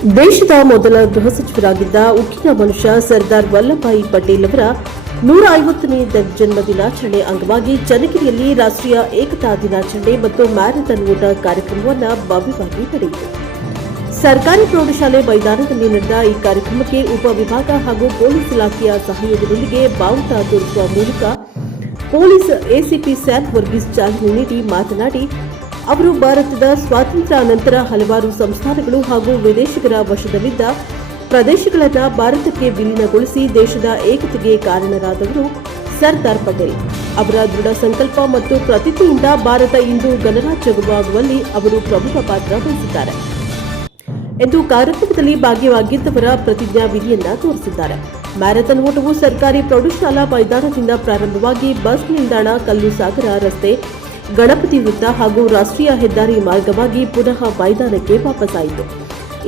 ದೇಶದ ಮೊದಲ ಗೃಹ ಸಚಿವರಾಗಿದ್ದ ಉಕ್ಕಿನ ಮನುಷ್ಯ ಸರ್ದಾರ್ ವಲ್ಲಭಾಯಿ ಪಟೇಲ್ ಅವರ ನೂರ ಐವತ್ತನೇ ಜನ್ಮ ದಿನಾಚರಣೆ ಅಂಗವಾಗಿ ಚನ್ನಗಿರಿಯಲ್ಲಿ ರಾಷ್ಟ್ರೀಯ ಏಕತಾ ದಿನಾಚರಣೆ ಮತ್ತು ಮ್ಯಾರಥಾನ್ ಓಟ ಕಾರ್ಯಕ್ರಮವನ್ನು ಭವ್ಯವಾಗಿ ನಡೆಯಿತು. ಸರ್ಕಾರಿ ಪ್ರೌಢಶಾಲೆ ಮೈದಾನದಲ್ಲಿ ನಡೆದ ಈ ಕಾರ್ಯಕ್ರಮಕ್ಕೆ ಉಪವಿಭಾಗ ಹಾಗೂ ಪೊಲೀಸ್ ಇಲಾಖೆಯ ಸಹಯೋಗದೊಂದಿಗೆ ಬಾವುಟ ತೋರಿಸುವ ಮೂಲಕ ಪೊಲೀಸ್ ಎಸಿಪಿ ಸ್ಯಾನ್ ವರ್ಗೀಸ್ ಚಾಲನೆ ನೀಡಿ ಮಾತನಾಡಿ ಅವರು ಭಾರತದ ಸ್ವಾತಂತ್ರ್ಯ ನಂತರ ಹಲವಾರು ಸಂಸ್ಥಾನಗಳು ಹಾಗೂ ವಿದೇಶಿಗರ ವಶದಲ್ಲಿದ್ದ ಪ್ರದೇಶಗಳನ್ನು ಭಾರತಕ್ಕೆ ವಿಲೀನಗೊಳಿಸಿ ದೇಶದ ಏಕತೆಗೆ ಕಾರಣರಾದವರು ಸರ್ದಾರ್ ಪಟೇಲ್. ಅವರ ದೃಢ ಸಂಕಲ್ಪ ಮತ್ತು ಪ್ರತಿಜ್ಞೆಯಿಂದ ಭಾರತ ಇಂದು ಗಣರಾಜ್ಯವಾಗುವಲ್ಲಿ ಅವರು ಪ್ರಮುಖ ಪಾತ್ರ ವಹಿಸಿದ್ದಾರೆ. ಎಂದು ಕಾರ್ಯಕ್ರಮದಲ್ಲಿ ಭಾಗಿಯಾಗಿದ್ದವರ ಪ್ರತಿಜ್ಞಾ ವಿಧಿಯನ್ನ ತೋರಿಸಿದ್ದಾರೆ. ಮ್ಯಾರಥಾನ್ ಓಟವು ಸರ್ಕಾರಿ ಪ್ರೌಢಶಾಲಾ ಮೈದಾನದಿಂದ ಪ್ರಾರಂಭವಾಗಿ ಬಸ್ ನಿಲ್ದಾಣ, ಕಲ್ಲು ಸಾಗರ ರಸ್ತೆ ಗಣಪತಿ ವೃತ್ತ ಹಾಗೂ ರಾಷ್ಟ್ರೀಯ ಹೆದ್ದಾರಿ ಮಾರ್ಗವಾಗಿ ಪುನಃ ಮೈದಾನಕ್ಕೆ ವಾಪಸ್ಸಾಯಿತು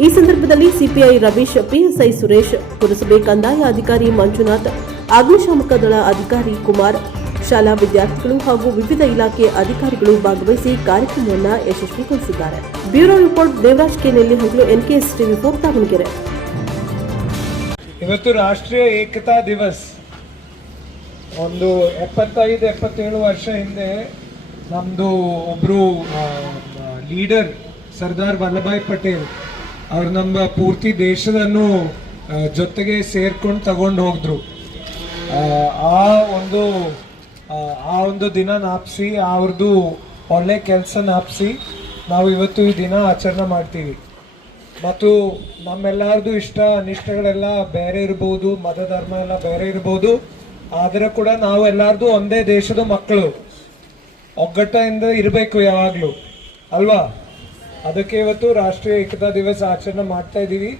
ಈ ಸಂದರ್ಭದಲ್ಲಿ ಸಿಪಿಐ ರವೀಶ್ ಪಿಎಸ್ಐ ಸುರೇಶ್, ಪುರಸಭೆ ಕಂದಾಯ ಅಧಿಕಾರಿ ಮಂಜುನಾಥ್, ಅಗ್ನಿಶಾಮಕ ದಳ ಅಧಿಕಾರಿ ಕುಮಾರ್, ಶಾಲಾ ವಿದ್ಯಾರ್ಥಿಗಳು ಹಾಗೂ ವಿವಿಧ ಇಲಾಖೆ ಅಧಿಕಾರಿಗಳು ಭಾಗವಹಿಸಿ ಕಾರ್ಯಕ್ರಮವನ್ನು ಯಶಸ್ವಿಗೊಳಿಸಿದ್ದಾರೆ. Bureau report, Devaraj K. ನೆಲ್ಲಿಹಂಗ್ಲು, NKS TV four, Davanagere. ಇವತ್ತು ರಾಷ್ಟ್ರೀಯ ಏಕತಾ ದಿವಸ್. ಒಂದು ಎಪ್ಪತ್ತೈದು, ಎಪ್ಪತ್ತೇಳು ವರ್ಷ ಹಿಂದೆ ನಮ್ಮದು ಒಬ್ಬರು ಲೀಡರ್ ಸರ್ದಾರ್ ವಲ್ಲಭಾಯ್ ಪಟೇಲ್ ಅವ್ರು ನಮ್ಮ ಪೂರ್ತಿ ದೇಶದನ್ನು ಜೊತೆಗೆ ಸೇರ್ಕೊಂಡು ತಗೊಂಡು ಹೋಗಿದ್ರು. ಆ, ಒಂದು ಆ ಒಂದು ದಿನ ನಾಪ್ಸಿ ಅವ್ರದ್ದು ಒಳ್ಳೆ ಕೆಲಸ ನಾಪ್ಸಿ ನಾವು ಇವತ್ತು ಈ ದಿನ ಆಚರಣೆ ಮಾಡ್ತೀವಿ. ಮತ್ತು ನಮ್ಮೆಲ್ಲರದು ಇಷ್ಟ ಅನಿಷ್ಟಗಳೆಲ್ಲ ಬೇರೆ ಇರ್ಬೋದು ಮತ ಧರ್ಮ ಎಲ್ಲ ಬೇರೆ ಇರ್ಬೋದು ಆದರೆ ಕೂಡ ನಾವು ಎಲ್ಲರದು ಒಂದೇ ದೇಶದ ಮಕ್ಕಳು. ಒಗ್ಗಟ್ಟಿಂದ ಇರಬೇಕು ಯಾವಾಗಲೂ. ಅಲ್ವಾ? ಅದಕ್ಕೆ ಇವತ್ತು ರಾಷ್ಟ್ರೀಯ ಏಕತಾ ದಿವಸ ಆಚರಣೆ ಮಾಡ್ತಾ ಇದ್ದೀವಿ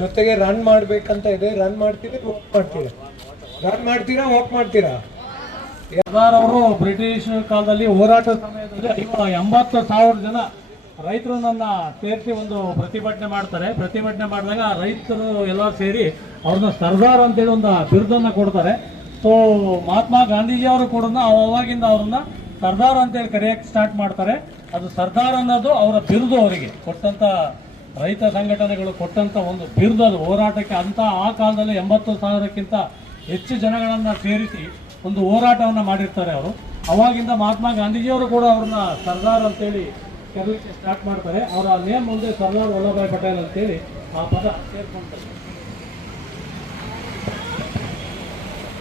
ಜೊತೆಗೆ ರನ್ ಮಾಡ್ಬೇಕಂತ ಇದೆ. ರನ್ ಮಾಡ್ತೀವಿ ವಾಕ್ ಮಾಡ್ತೀರಾ ರನ್ ಮಾಡ್ತೀರಾ ವಾಕ್ ಮಾಡ್ತೀರಾ? ಸರ್ದಾರ್ ಅವರು ಬ್ರಿಟಿಷ್ ಕಾಲದಲ್ಲಿ ಹೋರಾಟ ಸಮಯದಲ್ಲಿ ಎಂಬತ್ತು ಸಾವಿರ ಜನ ರೈತರು ನನ್ನ ಸೇರಿಸಿ ಒಂದು ಪ್ರತಿಭಟನೆ ಮಾಡ್ತಾರೆ. ಪ್ರತಿಭಟನೆ ಮಾಡಿದಾಗ ರೈತರು ಎಲ್ಲ ಸೇರಿ ಅವ್ರನ್ನ ಸರ್ದಾರ್ ಅಂತೇಳಿ ಒಂದು ಬಿರುದನ್ನ ಕೊಡ್ತಾರೆ. ಸೊ ಮಹಾತ್ಮ ಗಾಂಧೀಜಿ ಅವರು ಕೂಡ ಅವಾಗಿಂದ ಅವ್ರನ್ನ ಸರ್ದಾರ್ ಅಂತೇಳಿ ಕರೆಯಕ್ಕೆ ಸ್ಟಾರ್ಟ್ ಮಾಡ್ತಾರೆ. ಅದು ಸರ್ದಾರ್ ಅನ್ನೋದು ಅವರ ಬಿರುದು ಅವರಿಗೆ. ಕೊಟ್ಟಂತ ರೈತ ಸಂಘಟನೆಗಳು ಕೊಟ್ಟಂತ ಒಂದು ಬಿರುದು ಅದು. ಹೋರಾಟಕ್ಕೆ ಅಂತ ಆ ಕಾಲದಲ್ಲಿ ಎಂಬತ್ತು ಸಾವಿರಕ್ಕಿಂತ ಹೆಚ್ಚು ಜನಗಳನ್ನ ಸೇರಿಸಿ ಒಂದು ಹೋರಾಟವನ್ನ ಮಾಡಿರ್ತಾರೆ ಅವರು. ಅವಾಗಿಂದ ಮಹಾತ್ಮ ಗಾಂಧೀಜಿಯವರು ಕೂಡ ಅವ್ರನ್ನ ಸರ್ದಾರ್ ಅಂತೇಳಿ ಕರೀಲಿಕ್ಕೆ ಸ್ಟಾರ್ಟ್ ಮಾಡ್ತಾರೆ. ಅವರ ನೇಮ್ ಮುಂದೆ ಸರ್ದಾರ್ ವಲ್ಲಭಾಯ್ ಪಟೇಲ್ ಅಂತೇಳಿ ಆ ಪದ ಸೇರ್ಕೊಂತಾರೆ.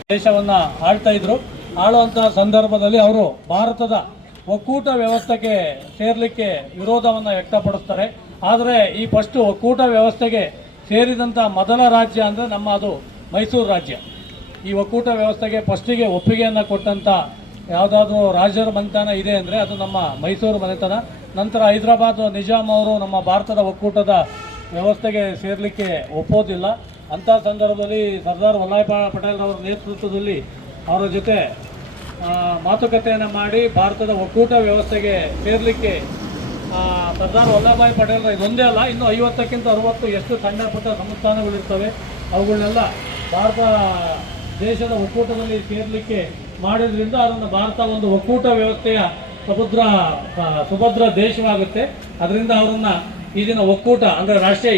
ದೇಶವನ್ನ ಆಳ್ತಾ ಇದ್ರು. ಆಳುವಂತಹ ಸಂದರ್ಭದಲ್ಲಿ ಅವರು ಭಾರತದ ಒಕ್ಕೂಟ ವ್ಯವಸ್ಥೆಗೆ ಸೇರಲಿಕ್ಕೆ ವಿರೋಧವನ್ನು ವ್ಯಕ್ತಪಡಿಸ್ತಾರೆ. ಆದರೆ ಈ ಫಸ್ಟ್ ಒಕ್ಕೂಟ ವ್ಯವಸ್ಥೆಗೆ ಸೇರಿದಂತ ಮೊದಲ ರಾಜ್ಯ ಅಂದ್ರೆ ನಮ್ಮ ಅದು ಮೈಸೂರು ರಾಜ್ಯ. ಈ ಒಕ್ಕೂಟ ವ್ಯವಸ್ಥೆಗೆ ಫಸ್ಟಿಗೆ ಒಪ್ಪಿಗೆಯನ್ನು ಕೊಟ್ಟಂತ ಯಾವುದಾದ್ರೂ ರಾಜರ ಮನೆತನ ಇದೆ ಅಂದರೆ ಅದು ನಮ್ಮ ಮೈಸೂರು ಮನೆತನ. ನಂತರ ಹೈದರಾಬಾದ್ ನಿಜಾಮ್ ಅವರು ನಮ್ಮ ಭಾರತದ ಒಕ್ಕೂಟದ ವ್ಯವಸ್ಥೆಗೆ ಸೇರಲಿಕ್ಕೆ ಒಪ್ಪೋದಿಲ್ಲ. ಅಂಥ ಸಂದರ್ಭದಲ್ಲಿ ಸರ್ದಾರ್ ವಲ್ಲಭಾಯ್ ಪಟೇಲ್ ಅವರ ನೇತೃತ್ವದಲ್ಲಿ ಅವರ ಜೊತೆ ಮಾತುಕತೆಯನ್ನು ಮಾಡಿ ಭಾರತದ ಒಕ್ಕೂಟ ವ್ಯವಸ್ಥೆಗೆ ಸೇರಲಿಕ್ಕೆ ಸರ್ದಾರ್ ವಲ್ಲಭಾಯಿ ಪಟೇಲ್ ಇದೊಂದೇ ಅಲ್ಲ, ಇನ್ನು ಐವತ್ತಕ್ಕಿಂತ ಅರುವತ್ತು ಎಷ್ಟು ಸಣ್ಣ ಪುಟ್ಟ ಸಂಸ್ಥಾನಗಳಿರ್ತವೆ, ಅವುಗಳನ್ನೆಲ್ಲ ಭಾರತ, ದೇಶದ ಒಕ್ಕೂಟದಲ್ಲಿ ಸೇರಲಿಕ್ಕೆ ಮಾಡಿದ್ರಿಂದ ಅದನ್ನು ಭಾರತ ಒಂದು ಒಕ್ಕೂಟ ವ್ಯವಸ್ಥೆಯ ಸುಭದ್ರ ಸುಭದ್ರ ದೇಶವಾಗುತ್ತೆ. ಅದರಿಂದ ಅವರನ್ನು ಈ ದಿನ ಒಕ್ಕೂಟ, ಅಂದರೆ ರಾಷ್ಟ್ರೀಯ